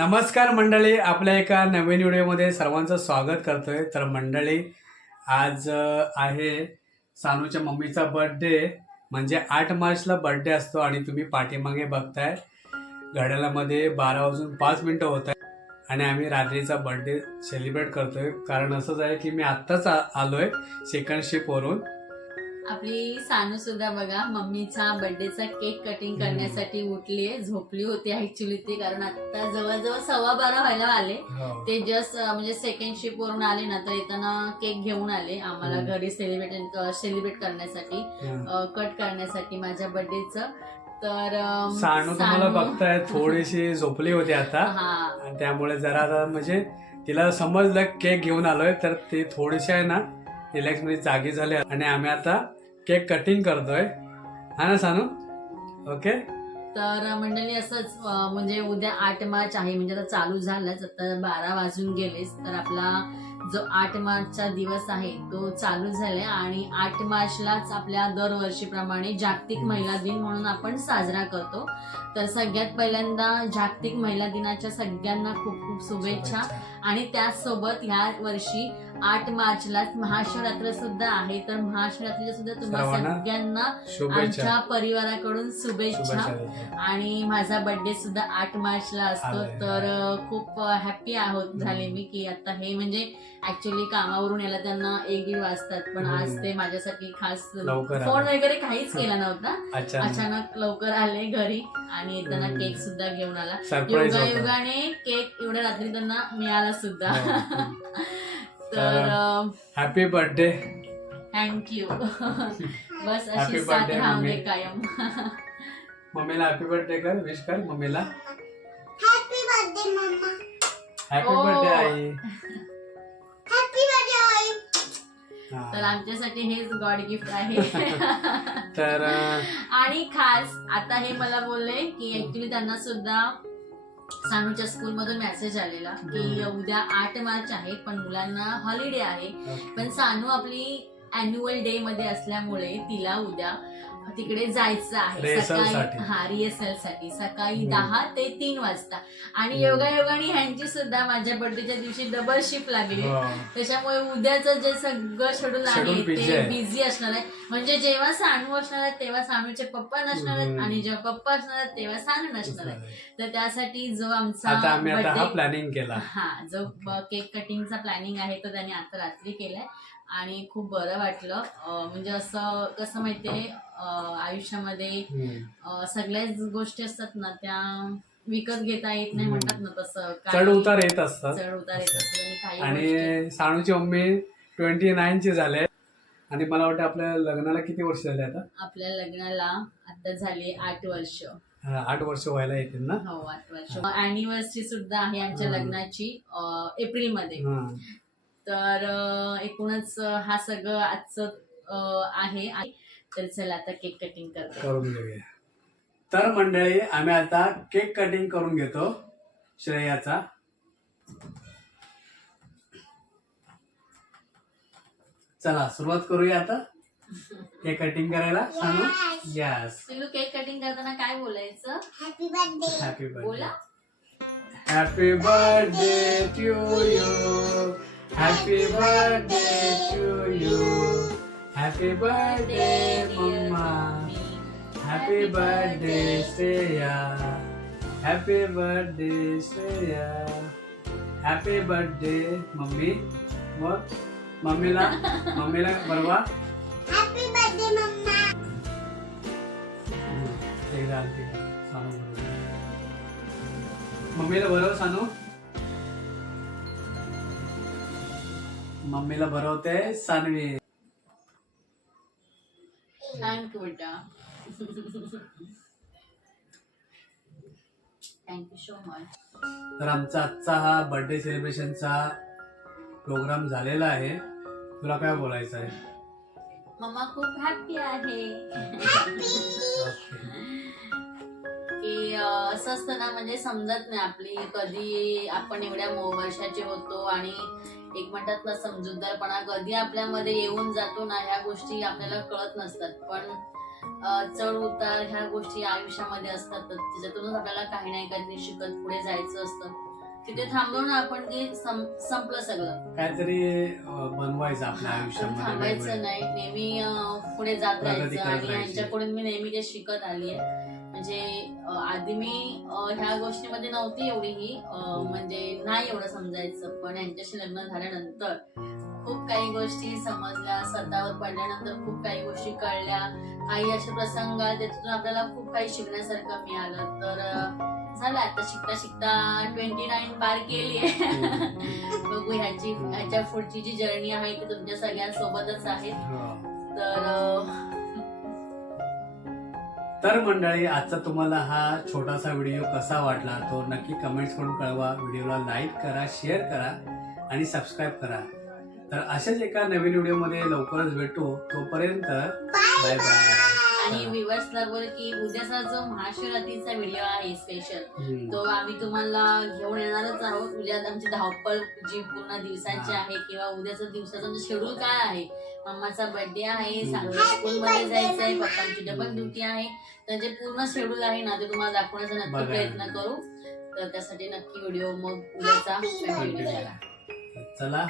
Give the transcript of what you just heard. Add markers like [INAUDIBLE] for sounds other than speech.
नमस्कार मंडळी आपल्या एका नवीन व्हिडिओमध्ये सर्वांचं स्वागत करतोय. तर मंडळी आज आहे सानूच्या मम्मीचा बर्थडे म्हणजे आठ मार्चला बर्थडे असतो आणि तुम्ही पाठीमागे बघताय. घड्याळामध्ये बारा वाजून पाच मिनटं होत आहे आणि आम्ही रात्रीचा बर्थडे सेलिब्रेट करतोय. कारण असंच आहे की मी आत्ताच आलो आलोय सेकंड शिपवरून आपली सानू सुद्धा बघा मम्मीचा बर्थडेचा केक कटिंग करण्यासाठी उठली आहे झोपली होती ऍक्च्युली ती कारण आता जवळजवळ सव्वा बारा व्हायला आले हो. ते जस्ट म्हणजे सेकंड शिप वरून आले ना तर येताना केक घेऊन आले आम्हाला. घरी सेलिब्रेट सेलिब्रेट करण्यासाठी. कट करण्यासाठी माझ्या बर्थडेचं तर सानू तुम्हाला बघताय थोडीशी झोपली होती आता हा त्यामुळे जरा म्हणजे तिला समजलं केक घेऊन आलोय तर ती थोडीशी आहे ना रिलॅक्समध्ये जागी झाली आणि आम्ही आता केक कटिंग करतोय. हा ना सानू? ओके तर मंडळी असंच म्हणजे उद्या आठ मार्च आहे म्हणजे आता चालू झालंच आता बारा वाजून गेलेच तर आपला जो आठ मार्चचा दिवस आहे तो चालू झालाय आणि आठ मार्चलाच आपल्या दरवर्षीप्रमाणे जागतिक. महिला दिन म्हणून आपण साजरा करतो तर सगळ्यात पहिल्यांदा जागतिक महिला दिनाच्या सगळ्यांना खूप खूप शुभेच्छा आणि त्याचसोबत ह्या वर्षी आठ मार्चलाच महाशिवरात्र सुद्धा आहे तर महाशिवरात्रीच्या सुद्धा तुम्हा सगळ्यांना आमच्या परिवाराकडून शुभेच्छा. आणि माझा बर्थडे सुद्धा आठ मार्चला असतो. तर खूप हॅप्पी आहोत झाले मी की आता हे म्हणजे ऍक्च्युली कामावरून यायला त्यांना एक दीड वाजतात पण आज हम्म. ते माझ्यासाठी खास लवकर फोन आले. वगैरे काहीच केला नव्हता [LAUGHS] अच्छा अचानक लवकर आले घरी आणि येताना हम्म. केक सुद्धा घेऊन आला सरप्राईज योगा होता योगाने केक एवढ्या रात्री त्यांना मिळाला सुद्धा हो. [LAUGHS] तर हॅपी बर्थडे थँक्यू बस Happy अशी साथ birthday, राहू दे मम्मी. कायम [LAUGHS] मम्मीला हॅपी बर्थडे कर विश कर मम्मीला happy birthday mama happy. Birthday आई तर आमच्यासाठी हेच गॉड गिफ्ट आहे. [LAUGHS] तर आणि खास आता हे मला बोलले की ऍक्च्युली त्यांना सुद्धा सानूच्या स्कूल मधून मेसेज आलेला की. उद्या आठ मार्च आहे पण मुलांना हॉलिडे आहे. पण सानू आपली अॅन्युअल डे मध्ये असल्यामुळे तिला उद्या तिकडे जायचं आहे साठी. हा रिहर्सलसाठी सकाळी. दहा ते तीन वाजता आणि हम्म. योगायोगाने ह्यांची सुद्धा माझ्या बर्थडेच्या दिवशी डबल शिफ्ट लागली. त्याच्यामुळे उद्याचं जे सगळं शेड्यूल आहे ते. बिझी असणार आहे म्हणजे जेव्हा सानू असणार आहे तेव्हा सानूचे पप्पा नसणार आहेत. आणि जेव्हा पप्पा असणार आहेत तेव्हा सानू नसणार आहे तर त्यासाठी जो आमचा हा प्लॅनिंग केला हा जो केक कटिंगचा प्लॅनिंग आहे तो त्याने आता रात्री केलाय आणि खूप बरं वाटलं म्हणजे असं कसं माहितीये आयुष्यामध्ये सगळ्याच गोष्टी असतात ना त्या विकत घेता येत नाही. म्हणतात ना तसं. चढ उतार येत असतात. चढ उतार येत असतात आणि सानूची मम्मी ट्वेंटी नाईनची झाले आणि मला वाटतं आपल्या लग्नाला किती वर्ष झाले आता? आपल्या लग्नाला आता झाले आठ वर्ष. हा, आठ वर्ष व्हायला येतील ना? हो आठ वर्ष. अॅनिव्हर्सरी सुद्धा आहे आमच्या. लग्नाची एप्रिलमध्ये. तर एकूणच हा सगळं आजचं आहे. आणि- तर चला आता केक कटिंग करतो. करून घेऊया. तर मंडळी आम्ही आता केक कटिंग करून घेतो श्रेयाचा. चला सुरुवात करूया आता. केक कटिंग करायला सांगू? यस पिलू केक कटिंग करताना काय बोलायचं? हॅपी बर्थडे हॅपी बर्थडे बोला. Happy birthday to you happy birthday to you happy birthday mama happy birthday Shreya happy birthday Shreya happy birthday mummy मग मम्मीला मम्मीला बरोबर हॅपी बर्थडे मम्मा एकदा आणखी. सानू मम्मीला बरोबर सानू? मम्मीला भरवते सानवी। थँक्यू बेटा थँक्यू सो मच तर आमचा आजचा हा बर्थडे सेलिब्रेशनचा प्रोग्राम झालेला आहे. तुला काय बोलायचं आहे? मम्मा खूप हॅप्पी आहे. [LAUGHS] की असं असतं ना म्हणजे समजत नाही आपली कधी आपण एवढ्या वर्षाचे होतो आणि एक म्हणतात ना समजूतदारपणा कधी आपल्यामध्ये येऊन जातो ना ह्या गोष्टी आपल्याला कळत नसतात. पण चढ उतार ह्या गोष्टी आयुष्यामध्ये असतात. त्याच्यातूनच आपल्याला काही नाही काहीतरी शिकत पुढे जायचं असतं. तिथे थांबलो ना आपण की संपलं सगळं. काहीतरी बनवायचं आपल्या आयुष्यामध्ये थांबायचं. नाही. नेहमी पुढे जात राहायचं आणि. यांच्याकडून मी नेहमी ते शिकत आली आहे म्हणजे आधी मी ह्या गोष्टीमध्ये नव्हती एवढी ही म्हणजे नाही एवढं समजायचं. पण यांच्याशी लग्न झाल्यानंतर खूप काही गोष्टी समजल्या स्वतःवर पडल्यानंतर खूप काही गोष्टी कळल्या. काही असे प्रसंग त्याच्यातून आपल्याला खूप काही शिकण्यासारखं मिळालं. तर झालं आता शिकता शिकता ट्वेंटी नाईन पार केली आहे. बघू ह्याची ह्याच्या पुढची जी जर्नी आहे ती तुमच्या सगळ्यांसोबतच आहे. तर तर मंडळी आजचा तुम्हाला हा छोटासा व्हिडिओ कसा वाटला तो नक्की कमेंट्स करून कळवा. व्हिडिओला लाईक करा शेअर करा आणि सबस्क्राईब करा. तर अशाच एका नवीन व्हिडिओमध्ये लवकरच भेटू. तोपर्यंत बाय बाय आणि व्ह्युअर्सला बोल की उद्याचा जो महाशिवरात्रीचा व्हिडिओ आहे स्पेशल. तो आम्ही तुम्हाला घेऊन येणारच आहोत उद्या आमची धावपळ जी पूर्ण दिवसाची. आहे किंवा उद्याचं दिवसाचं शेड्यूल काय आहे मम्माचा बर्थडे आहे. सांगली स्कूल मध्ये Happy जायचं आहे पप्पांची डबल. ड्युटी आहे तर जे पूर्ण शेड्यूल आहे ना ते तुम्हाला दाखवण्याचा नक्की. प्रयत्न करू तर त्यासाठी नक्की व्हिडिओ मग उद्याचा चला.